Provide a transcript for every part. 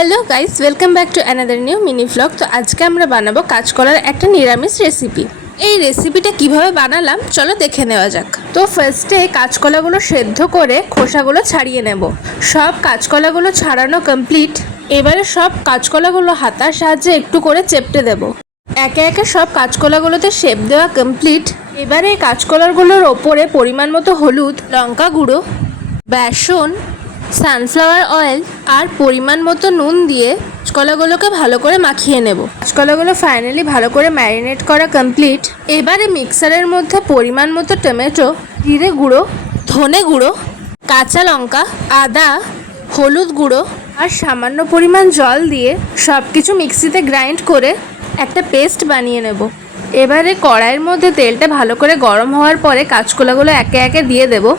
Hello guys, welcome back to another new mini vlog. তো আজকে আমরা বানাবো কাঁচকলার একটা নিরামিষ রেসিপি। এই রেসিপিটা কিভাবে বানালাম চলো দেখে নেওয়া যাক। তো ফার্স্টে কাঁচকলাগুলো সেদ্ধ করে খোসাগুলো ছাড়িয়ে নেব। সব কাঁচকলাগুলো ছাড়ানো কমপ্লিট। এবারে সব কাঁচকলাগুলো হাতার সাহায্যে একটু করে চেপটে দেব। একে একে সব কাঁচকলাগুলোতে শেপ দেওয়া কমপ্লিট। এবারে এই কাঁচকলাগুলোর ওপরে পরিমাণ মতো হলুদ, লঙ্কা গুঁড়ো, বেসন, সানফ্লাওয়ার অয়েল আর পরিমাণ মতো নুন দিয়ে কাঁচকলাগুলোকে ভালো করে মাখিয়ে নেব। কাঁচকলাগুলো ফাইনালি ভালো করে ম্যারিনেট করা কমপ্লিট। এবারে মিক্সারের মধ্যে পরিমাণ মতো টমেটো, জিরে গুঁড়ো, ধনে গুঁড়ো, কাঁচা লঙ্কা, আদা, হলুদ গুঁড়ো আর সামান্য পরিমাণ জল দিয়ে সব কিছু মিক্সিতে গ্রাইন্ড করে একটা পেস্ট বানিয়ে নেব। এবারে কড়াইয়ের মধ্যে তেলটা ভালো করে গরম হওয়ার পরে কাঁচকলাগুলো একে একে দিয়ে দেবো।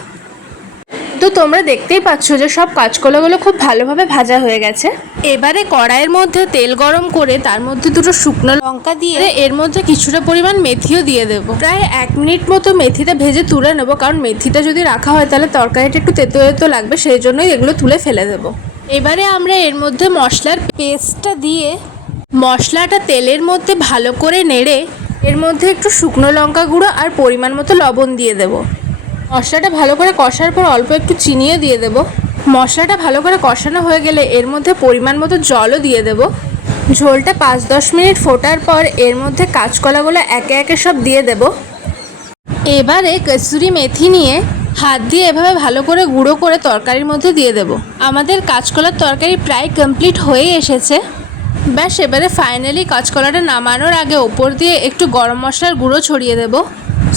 তো তোমরা দেখতেই পাচ্ছ যে সব কাঁচকলাগুলো খুব ভালোভাবে ভাজা হয়ে গেছে। এবারে কড়াইয়ের মধ্যে তেল গরম করে তার মধ্যে দুটো শুকনো লঙ্কা দিয়ে এর মধ্যে কিছুটা পরিমাণ মেথিও দিয়ে দেবো। প্রায় 1 মিনিট মতো মেথিটা ভেজে তুলে নেবো, কারণ মেথিটা যদি রাখা হয় তাহলে তরকারিটা একটু তেতো তেতো লাগবে, সেই জন্যই এগুলো তুলে ফেলে দেবো। এবারে আমরা এর মধ্যে মশলার পেস্টটা দিয়ে মশলাটা তেলের মধ্যে ভালো করে নেড়ে এর মধ্যে একটু শুকনো লঙ্কা গুঁড়ো আর পরিমাণ মতো লবণ দিয়ে দেবো। মশলাটা ভালো করে কষার পর অল্প একটু চিনিও দিয়ে দেব। মশলাটা ভালো করে কষানো হয়ে গেলে এর মধ্যে পরিমাণ মতো জলও দিয়ে দেব। ঝোলটা 5-10 মিনিট ফোটার পর এর মধ্যে কাঁচকলাগুলো একে একে সব দিয়ে দেব। এবারে কসুরি মেথি নিয়ে হাত দিয়ে এভাবে ভালো করে গুঁড়ো করে তরকারির মধ্যে দিয়ে দেব। আমাদের কাঁচকলার তরকারি প্রায় কমপ্লিট হয়েই এসেছে। ব্যাস এবারে ফাইনালি কাঁচকলাটা নামানোর আগে ওপর দিয়ে একটু গরম মশলার গুঁড়ো ছড়িয়ে দেবো।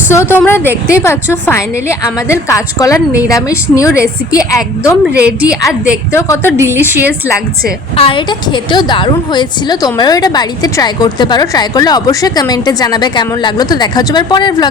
সো তোমরা দেখতেই পাচ্ছ ফাইনালি আমাদের কাঁচকলার নিরামিষ নিউ রেসিপি একদম রেডি, আর দেখতেও কত ডিলিশিয়াস লাগছে, আর এটা খেতেও দারুণ হয়েছিল। তোমরাও এটা বাড়িতে ট্রাই করতে পারো। ট্রাই করলে অবশ্যই কমেন্টে জানাবে কেমন লাগলো। তো দেখা হচ্ছে পরের ভ্লগ।